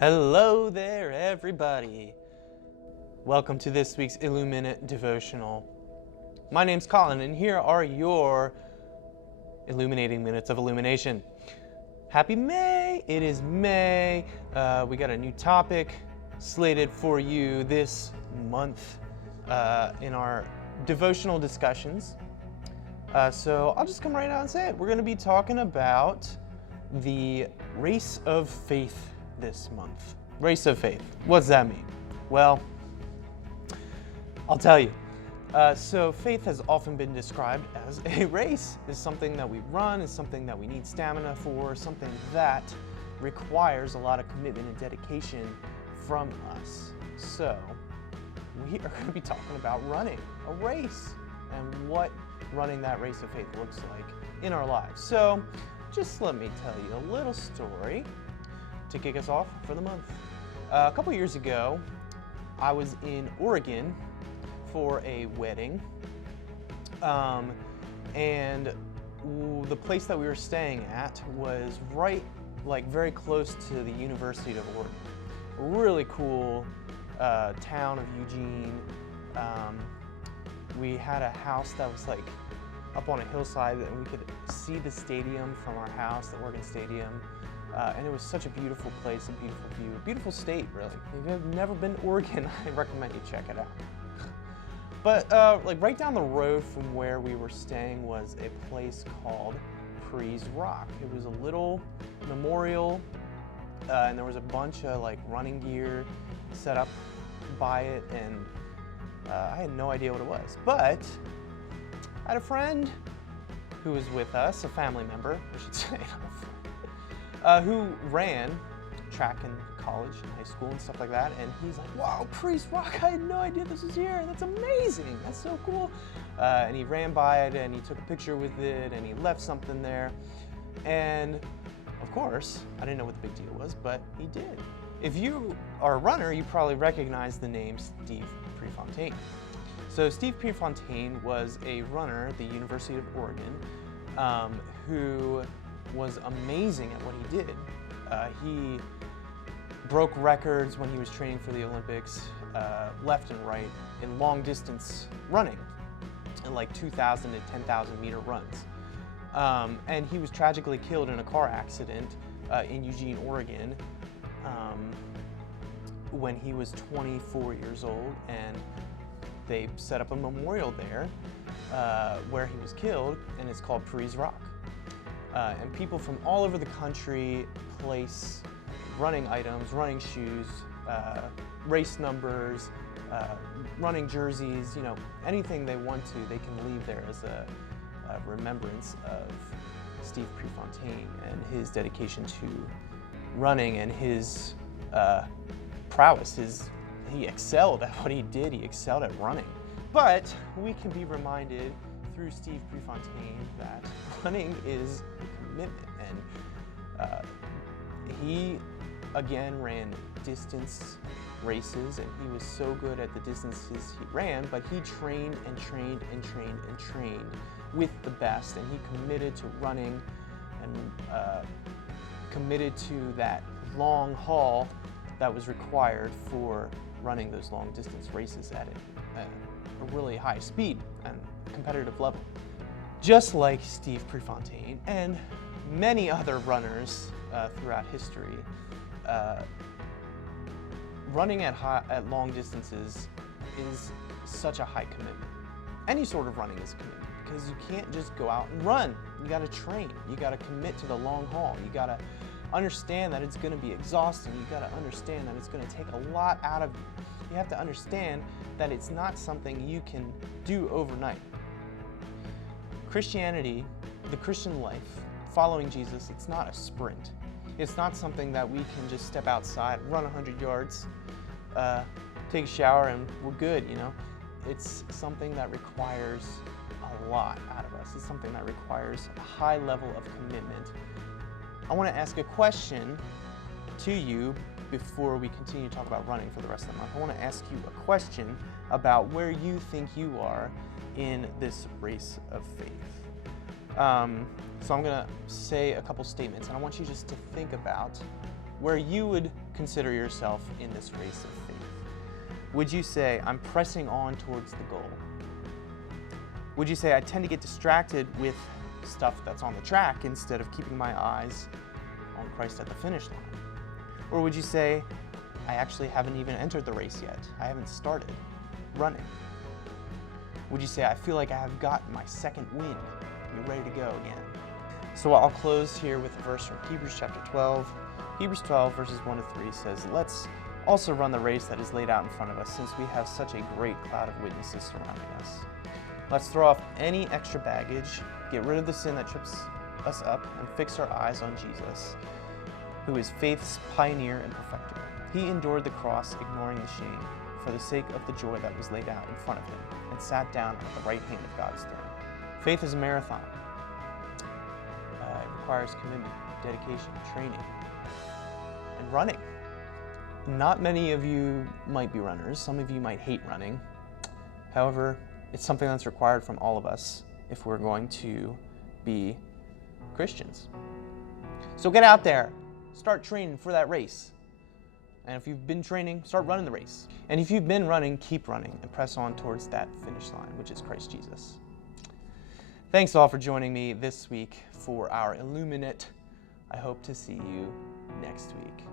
Hello there, everybody. Welcome to this week's IlluminUte devotional. My name's Colin, and here are your illuminating minutes of illumination. Happy May! It is May. We got a new topic slated for you this month in our devotional discussions. So I'll just come right out and say it. We're going to be talking about the race of faith this month. Race of faith. What does that mean? Well, I'll tell you. So faith has often been described as a race. It's something that we run, it's something that we need stamina for, something that requires a lot of commitment and dedication from us. So we are going to be talking about running a race and what running that race of faith looks like in our lives. So just let me tell you a little story to kick us off for the month. A couple years ago, I was in Oregon for a wedding, and the place that we were staying at was very close to the University of Oregon. A really cool town of Eugene. We had a house that was up on a hillside, and we could see the stadium from our house, the Oregon Stadium. And it was such a beautiful place, a beautiful view, a beautiful state, really. If you've never been to Oregon, I recommend you check it out. But right down the road from where we were staying was a place called Pre's Rock. It was a little memorial, and there was a bunch of running gear set up by it, and I had no idea what it was. But I had a friend who was with us, a family member, I should say, who ran track in college and high school and stuff like that, and he's like, "Wow, Pre's Rock, I had no idea this was here. That's amazing. That's so cool." And he ran by it, and he took a picture with it, and he left something there. And of course, I didn't know what the big deal was, but he did. If you are a runner, you probably recognize the name Steve Prefontaine. So Steve Prefontaine was a runner at the University of Oregon who was amazing at what he did. He broke records when he was training for the Olympics, left and right, in long distance running, in 2,000 to 10,000 meter runs. And he was tragically killed in a car accident in Eugene, Oregon, when he was 24 years old, and they set up a memorial there where he was killed, and it's called Pre's Rock. And people from all over the country place running items, running shoes, race numbers, running jerseys, anything they want to, they can leave there as a remembrance of Steve Prefontaine and his dedication to running and his prowess. He excelled at what he did. He excelled at running. But we can be reminded through Steve Prefontaine that running is a commitment, and he again ran distance races, and he was so good at the distances he ran, but he trained and trained and trained and trained with the best, and he committed to running and committed to that long haul that was required for running those long distance races at a really high speed and competitive level. Just like Steve Prefontaine and many other runners throughout history, running at long distances is such a high commitment. Any sort of running is a commitment, because you can't just go out and run. You got to train. You got to commit to the long haul. You got to understand that it's going to be exhausting. You got to understand that it's going to take a lot out of you. You have to understand that it's not something you can do overnight. Christianity, the Christian life, following Jesus, it's not a sprint. It's not something that we can just step outside, run 100 yards, take a shower, and we're good, It's something that requires a lot out of us. It's something that requires a high level of commitment. I want to ask a question to you before we continue to talk about running for the rest of the month. I want to ask you a question about where you think you are in this race of faith. So I'm going to say a couple statements, and I want you just to think about where you would consider yourself in this race of faith? Would you say, I'm pressing on towards the goal? Would you say, I tend to get distracted with stuff that's on the track instead of keeping my eyes on Christ at the finish line? Or would you say, I actually haven't even entered the race yet. I haven't started running. Would you say, I feel like I have gotten my second wind. You're ready to go again. So I'll close here with a verse from Hebrews chapter 12. Hebrews 12 verses 1 to 3 says, let's also run the race that is laid out in front of us, since we have such a great cloud of witnesses surrounding us. Let's throw off any extra baggage, get rid of the sin that trips us up, and fix our eyes on Jesus, who is faith's pioneer and perfecter. He endured the cross, ignoring the shame, for the sake of the joy that was laid out in front of him, and sat down at the right hand of God's throne. Faith is a marathon. It requires commitment, dedication, training, and running. Not many of you might be runners. Some of you might hate running. However, it's something that's required from all of us if we're going to be Christians. So get out there, start training for that race. And if you've been training, start running the race. And if you've been running, keep running and press on towards that finish line, which is Christ Jesus. Thanks all for joining me this week for our IlluminUte. I hope to see you next week.